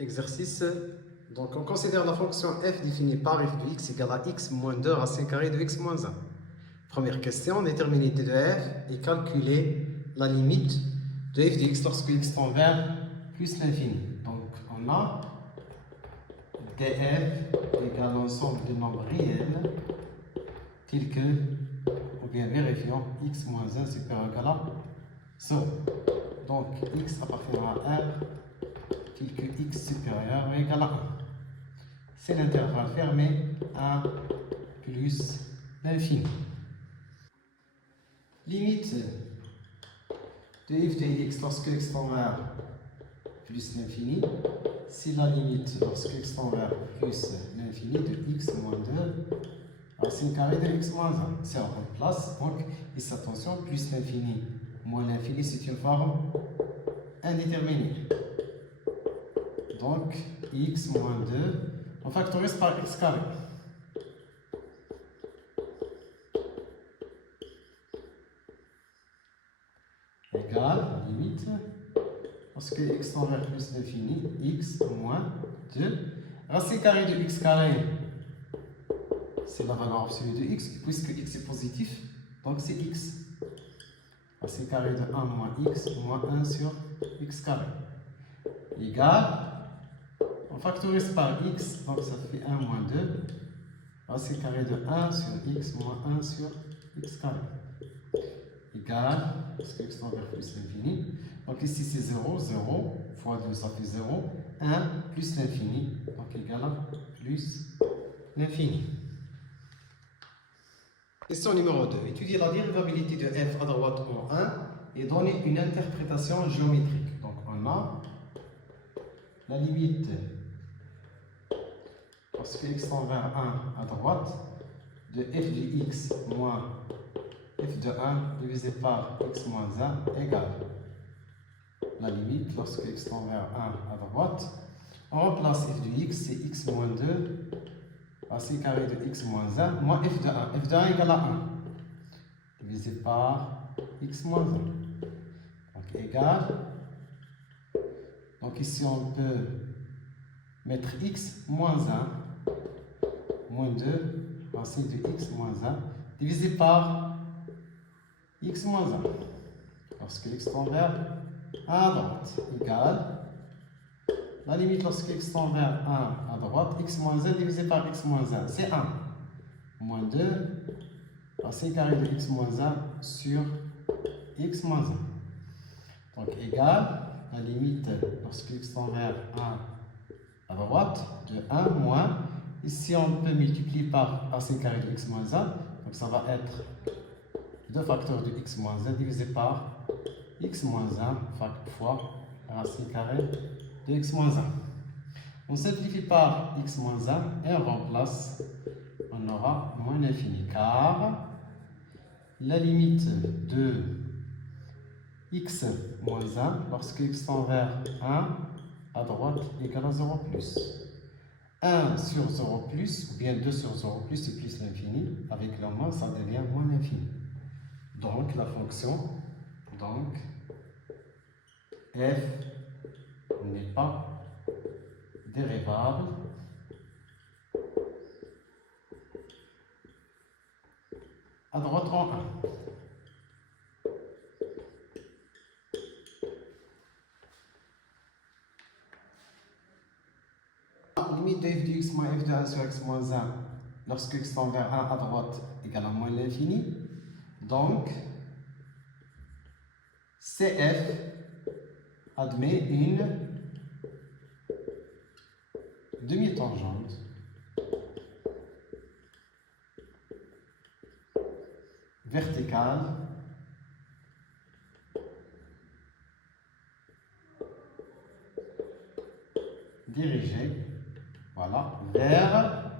Exercice. Donc, on considère la fonction f définie par f de x égale à x moins 2 racine carrée de x moins 1. Première question, déterminer t de f et calculer la limite de f de x lorsque x tend vers plus l'infini. Donc, on a df égale l'ensemble des nombres réels tels que, ou bien vérifions, x moins 1 supérieur ou égal à 0. Donc, x appartenant à R tel que x supérieur ou égal à 1. C'est l'intervalle fermé 1 plus l'infini. Limite de f de x lorsque x tend vers plus l'infini, c'est la limite lorsque x tend vers plus l'infini de x moins 2 racine carrée de x moins 1. C'est en place, donc, ici attention, plus l'infini moins l'infini, c'est une forme indéterminée. Donc, x moins 2, on factorise par x carré. Égale, limite, parce que x tend vers plus l'infini, x moins 2. Racine carrée de x carré, c'est la valeur absolue de x, puisque x est positif, donc c'est x. Racine carrée de 1 moins x moins 1 sur x carré. Égale, on factorise par x, donc ça fait 1 moins 2. Racine carrée de 1 sur x moins 1 sur x carré. Égale, parce que x tend vers plus l'infini. Donc ici c'est 0, 0 fois 2 ça fait 0. 1 plus l'infini, donc égal à plus l'infini. Question numéro 2. Étudier la dérivabilité de f à droite en 1 et donner une interprétation géométrique. Donc on a la limite, parce que x tend vers 1 à droite, de f de x moins f de 1 divisé par x moins 1 égale la limite lorsque x tend vers 1 à droite. On remplace f de x, c'est x moins 2 racine carrée de x moins 1 moins f de 1. f de 1 égale à 1 divisé par x moins 1. Donc égale. Donc ici on peut mettre x moins 1 moins 2 racine de x moins 1 divisé par x moins 1. Lorsque x tend vers 1 à droite égale la limite lorsque x tend vers 1 à droite, x moins 1 divisé par x moins 1, c'est 1. Moins 2 racine carrée de x moins 1 sur x moins 1. Donc égale la limite lorsque x tend vers 1 à droite de 1 moins. Ici on peut multiplier par racine carrée de x moins 1. Donc ça va être 2 facteurs de x moins 1 divisé par x moins 1 fois racine carrée de x moins 1. On simplifie par x moins 1 et on remplace, on aura moins l'infini, car la limite de x moins 1 lorsque x tend vers 1 à droite égale à 0 plus. 1 sur 0 plus, ou bien 2 sur 0 plus, c'est plus l'infini. Avec le moins, ça devient moins l'infini. Donc, la fonction, f n'est pas dérivable à droite en 1. Limite de f de x moins f de 1 sur x moins 1 lorsque x tend vers 1 à droite égale à moins l'infini. Donc, CF admet une demi-tangente verticale dirigée, voilà, vers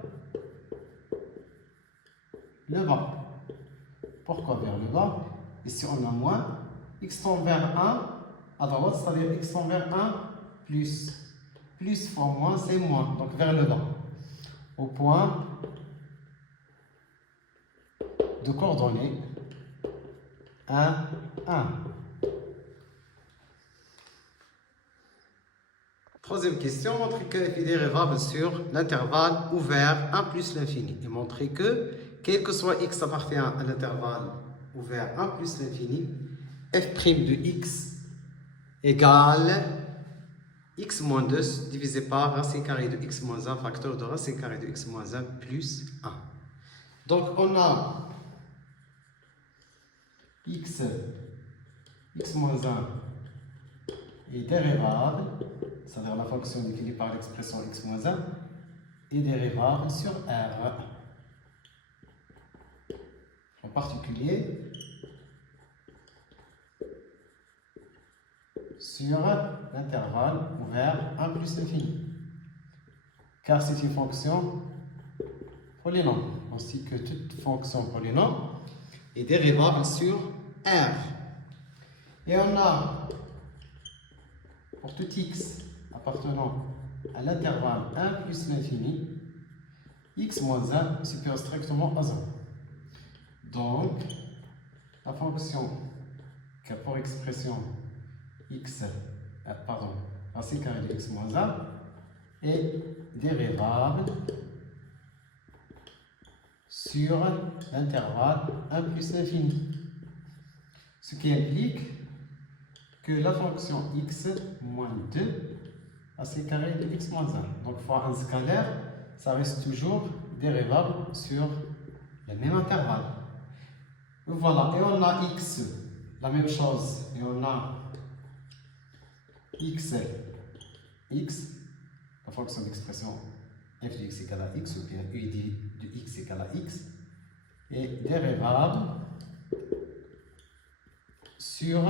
le bas. Pourquoi vers le bas? Ici on a moins, x tend vers 1 à droite, c'est-à-dire x tend vers 1 plus. Plus fois moins, c'est moins, donc vers le bas. Au point de coordonnées 1, 1. Troisième question, montrer que f est dérivable sur l'intervalle ouvert 1 plus l'infini. Et montrer que, quel que soit x appartient à l'intervalle ouvert 1 plus l'infini, f' de x égale x moins 2 divisé par racine carrée de x moins 1 facteur de racine carrée de x moins 1 plus 1. Donc on a x moins 1 est dérivable, c'est-à-dire la fonction définie par l'expression x moins 1 est dérivable sur R. En particulier, sur l'intervalle ouvert 1 plus l'infini. Car c'est une fonction polynôme, ainsi que toute fonction polynôme est dérivable sur R. Et on a, pour tout x appartenant à l'intervalle 1 plus l'infini, x moins 1 supérieur strictement à 0. Donc, la fonction qui a pour expression racine carrée de x moins 1 est dérivable sur l'intervalle 1 plus l'infini. Ce qui implique que la fonction x moins 2 racine carrée de x moins 1. Donc, fois un scalaire, ça reste toujours dérivable sur le même intervalle. Voilà, et on a x, la même chose, et on a x, la fonction d'expression f de x égale à x, ou bien u de x égale à x, est dérivable sur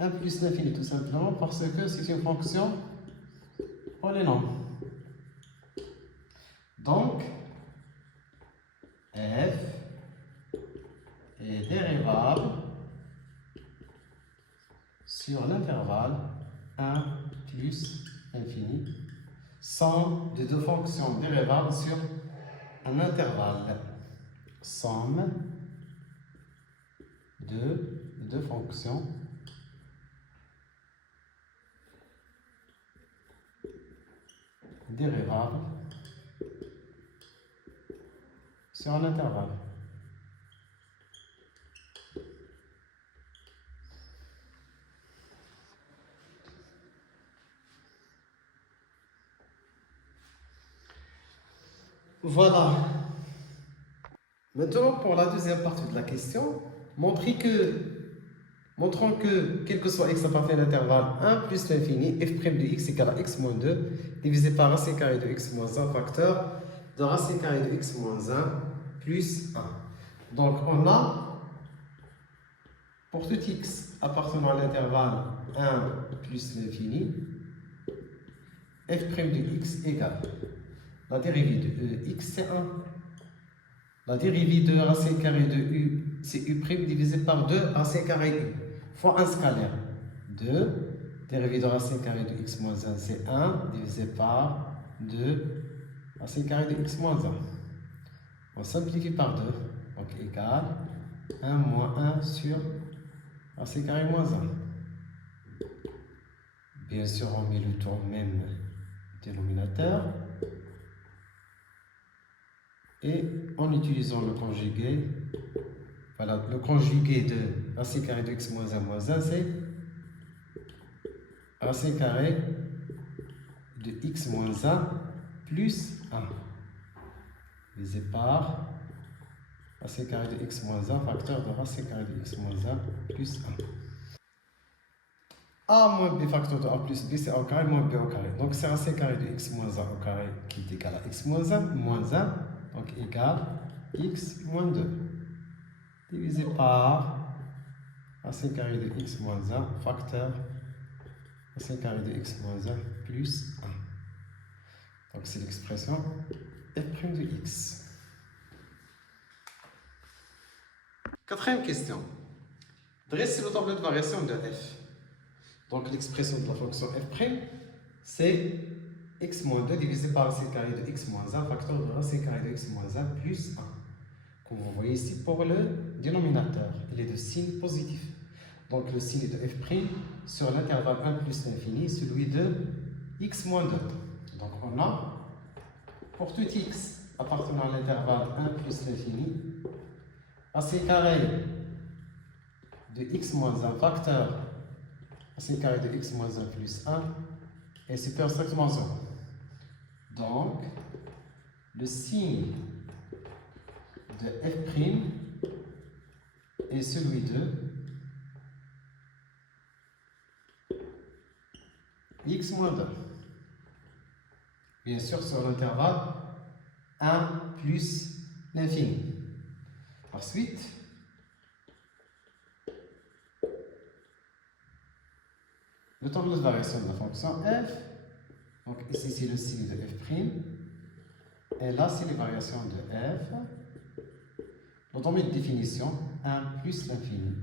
1 plus l'infini, tout simplement parce que c'est une fonction polynôme. Donc, f est dérivable sur l'intervalle 1 plus infini, somme de deux fonctions dérivables sur un intervalle. Somme de deux fonctions dérivables sur un intervalle. Voilà. Maintenant, pour la deuxième partie de la question, montrons que, quel que soit x appartient à l'intervalle 1 plus l'infini, f' de x égale à x moins 2, divisé par racine carrée de x moins 1 facteur de racine carrée de x moins 1 plus 1. Donc, on a, pour tout x appartenant à l'intervalle 1 plus l'infini, f' de x égale la dérivée de x, c'est 1. La dérivée de racine carrée de u, c'est u' divisé par 2 racine carrée u, fois un scalaire. 2, dérivée de racine carrée de x moins 1, c'est 1, divisé par 2 racine carrée de x moins 1. On simplifie par 2, donc égale 1 moins 1 sur racine carrée moins 1. Bien sûr, on met le tout au même dénominateur. Et en utilisant le conjugué, voilà, le conjugué de racine carrée de x moins 1, c'est racine carrée de x moins 1 plus 1, divisé par racine carrée de x moins 1 facteur de racine carrée de x moins 1 plus 1. A moins b facteur de a plus b, c'est a au carré moins b au carré. Donc c'est racine carrée de x moins 1 au carré qui est égal à x moins 1, moins 1. Donc égale x moins 2 divisé par racine carrée de x moins 1 facteur racine carrée de x moins 1 plus 1. Donc c'est l'expression f' de x. Quatrième question. Dressez le tableau de variation de f. Donc l'expression de la fonction f', c'est x moins 2 divisé par racine carrée de x moins 1 facteur de racine carrée de x moins 1 plus 1. Comme vous voyez ici, pour le dénominateur, il est de signe positif. Donc le signe de f' sur l'intervalle 1 plus l'infini, celui de x moins 2. Donc on a pour tout x appartenant à l'intervalle 1 plus l'infini, racine carrée de x moins 1 facteur racine carrée de x moins 1 plus 1 est supérieur strictement à 0. Donc le signe de f' est celui de x moins 2. Bien sûr, sur l'intervalle 1 plus l'infini. Ensuite, le temps de variation de la fonction f. Donc ici, c'est le signe de f'. Et là, c'est les variations de f. Le domaine de définition, 1 plus l'infini.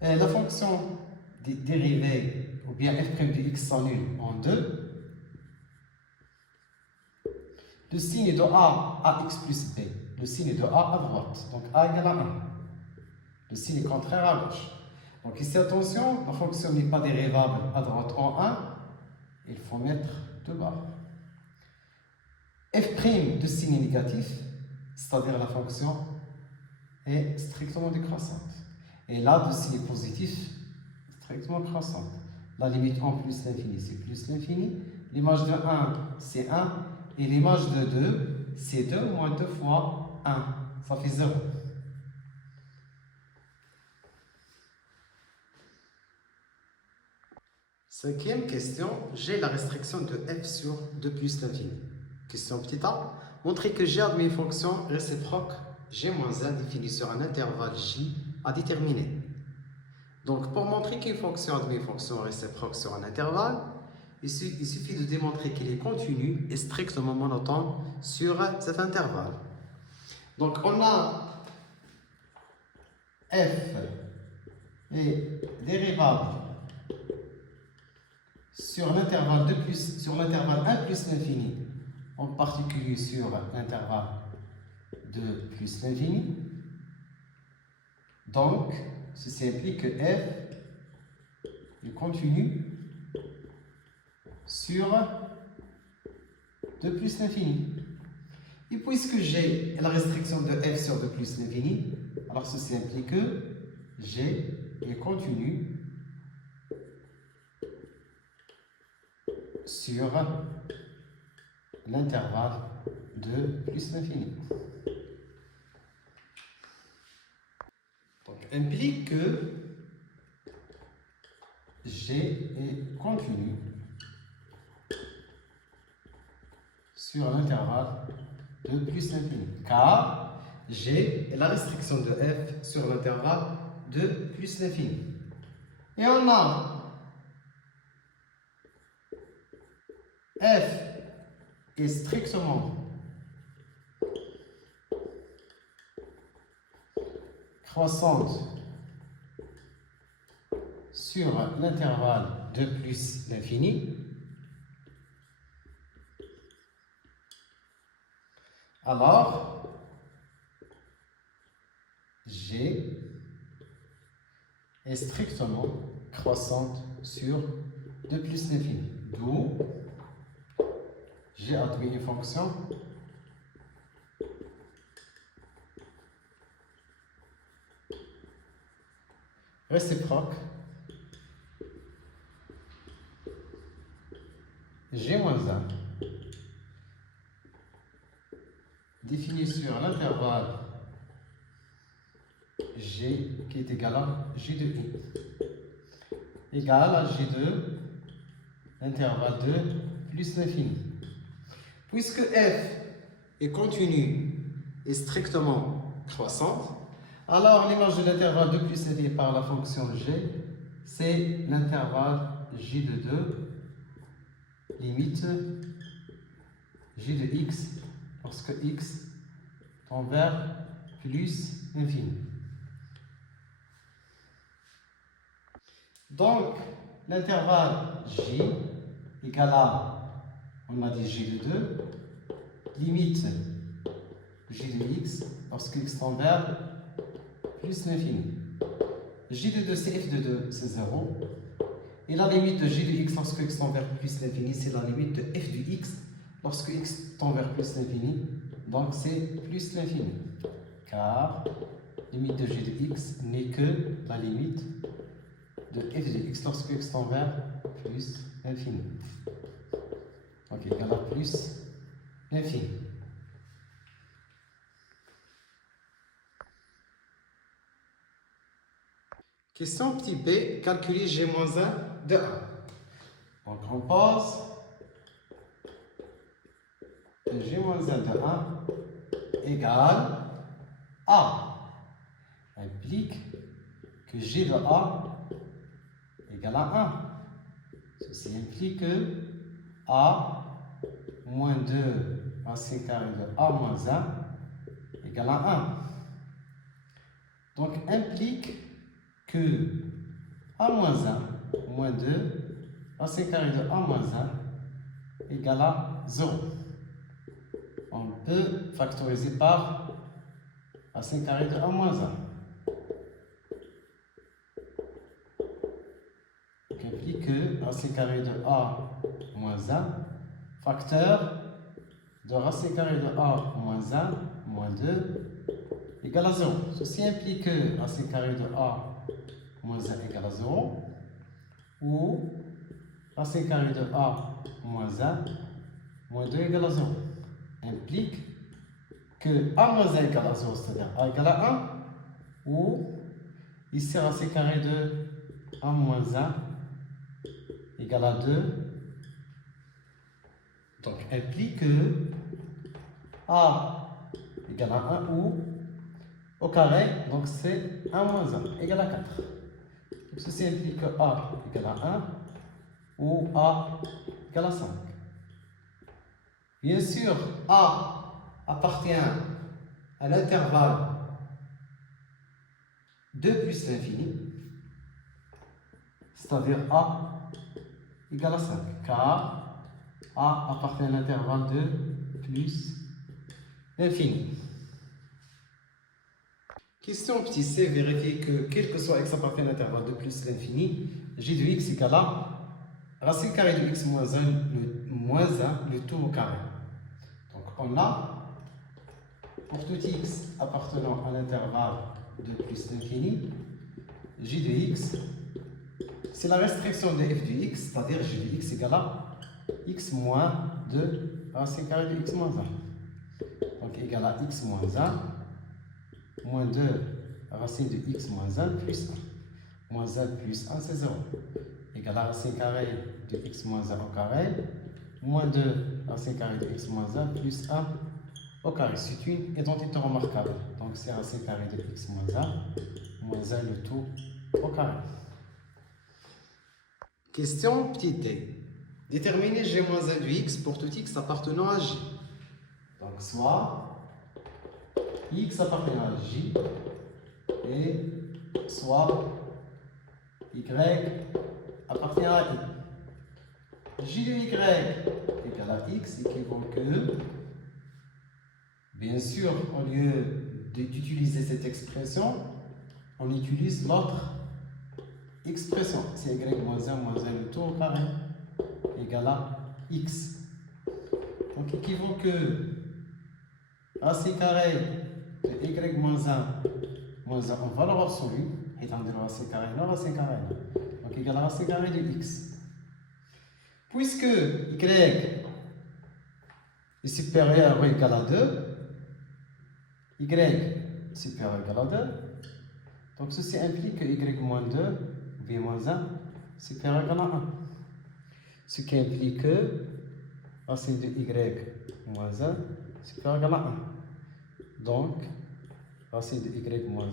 Et la fonction dérivée, ou bien f' de x s'annule en 2. Le signe de a, ax plus b. Le signe de a à droite. Donc a égale à 1. Le signe contraire à gauche. Donc ici, attention, la fonction n'est pas dérivable à droite en 1. Il faut mettre 2 barres. f' de signe négatif, c'est-à-dire la fonction est strictement décroissante. Et là, de signe positif, strictement croissante. La limite en plus l'infini, c'est plus l'infini. L'image de 1, c'est 1. Et l'image de 2, c'est 2 moins 2 fois 1. Ça fait 0. Cinquième question, j'ai la restriction de f sur 2 plus l'infini. Question petit a. Montrer que g admet une fonction réciproque g-1 définie sur un intervalle j à déterminer. Donc, pour montrer qu'une fonction admet une fonction réciproque sur un intervalle, il suffit de démontrer qu'elle est continue et strictement monotone sur cet intervalle. Donc, on a f est dérivable sur l'intervalle 1 plus l'infini, en particulier sur l'intervalle 2 plus l'infini. Donc, ceci implique que f est continu sur 2 plus l'infini. Et puisque j'ai la restriction de f sur 2 plus l'infini, alors ceci implique que g est continu sur l'intervalle 2 plus l'infini. Donc, implique que g est continu sur l'intervalle 2 plus l'infini, car g est la restriction de f sur l'intervalle 2 plus l'infini. Et on a f est strictement croissante sur l'intervalle 2 plus l'infini, alors g est strictement croissante sur 2 plus l'infini. D'où j'ai admis une fonction réciproque g-1 définie sur l'intervalle g qui est égal à g de i égal à g de l'intervalle 2 plus l'infini. Puisque f est continue et strictement croissante, alors l'image de l'intervalle 2 plus l'infini par la fonction g, c'est l'intervalle j de 2 limite j de x, parce que x tend vers plus l'infini. Donc, l'intervalle j égale à, on a dit j de 2, limite j de x, parce que x tend vers plus l'infini. j de 2 c'est f de 2, c'est 0. Et la limite de j de x lorsque x tend vers plus l'infini, c'est la limite de f de x lorsque x tend vers plus l'infini. Donc c'est plus l'infini. Car limite de j de x n'est que la limite de f de x lorsque x tend vers plus l'infini. Donc égal à plus l'infini. Question petit b, calculer g-1 de 1. Donc on pose que g-1 de 1 égale a. Implique que g de a égale à 1. Ceci implique que a moins 2 racine carrée de a moins 1 égale à 1. Donc implique que a moins 1 moins 2 racine carrée de a moins 1 égale à 0. On peut factoriser par racine carrée de a moins 1. Donc implique que racine carrée de a moins 1 facteur de racine carrée de a moins 1 moins 2 égale à 0. Ceci implique que racine carrée de a moins 1 égale à 0, ou racine carrée de a moins 1 moins 2 égale à 0. Implique que a moins 1 égale à 0, c'est-à-dire a égale à 1, ou ici racine carrée de a moins 1 égale à 2. Donc implique que a égale à 1 ou au carré, donc c'est 1 moins 1 égale à 4. Donc ceci implique que a égale à 1 ou a égale à 5. Bien sûr, a appartient à l'intervalle 2 plus l'infini, c'est-à-dire a égale à 5, car a appartient à l'intervalle 2 plus l'infini. Question petit c, vérifier que quel que soit x appartient à l'intervalle de plus l'infini, j de x égale à racine carrée de x moins 1, le tout au carré. Donc on a, pour tout x appartenant à l'intervalle de plus l'infini, j de x, c'est la restriction de f de x, c'est-à-dire j de x égale à x moins 2 racine carrée de x moins 1. Donc égal à x moins 1 moins 2 racine de x moins 1 plus 1. Moins 1 plus 1, c'est 0. Égal à racine carrée de x moins 1 au carré, moins 2 racine carrée de x moins 1 plus 1 au carré. C'est une identité remarquable. Donc c'est racine carrée de x moins 1, moins 1 le tout au carré. Question petit d. Déterminer g moins 1 de x pour tout x appartenant à j. Donc soit x appartenant à j et soit y appartient à i. J de y égale à x équivaut que, bien sûr, au lieu d'utiliser cette expression, on utilise l'autre expression. C'est y moins 1 moins 1 le tout au carré égale à x. Donc équivaut que racine carrée de y moins 1 en valeur absolue, étant donné racine carrée là, racine carrée là. Donc égal à racine carrée de x. Puisque y est supérieur ou égal à 2, y est supérieur ou égal à 2, donc ceci implique que y moins 2, v moins 1, supérieur ou égal à 1. Ce qui implique que racine de y moins 1, supérieur ou égal à 1. Donc, racine de y moins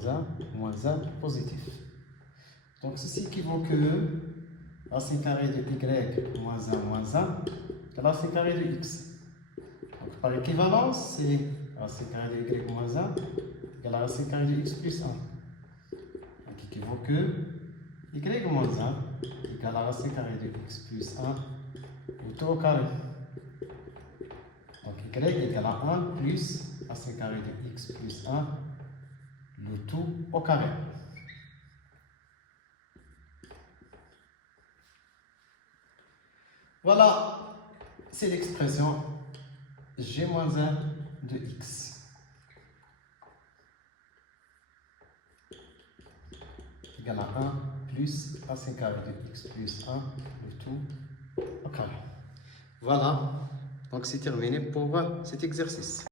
1 positif. Donc ceci équivaut que racine carrée de y moins 1 c'est racine carrée de x. Donc par équivalence, c'est racine carrée de y moins 1 égale à racine carrée de x plus 1. Donc équivaut que y moins 1 égale à racine carrée de x plus 1 le tout au carré. Donc y égale à 1 plus racine carrée de x plus 1 le tout au carré. Voilà, c'est l'expression g moins 1 de x égale à 1 plus racine carrée de x plus 1, le tout au carré. Voilà, donc c'est terminé pour cet exercice.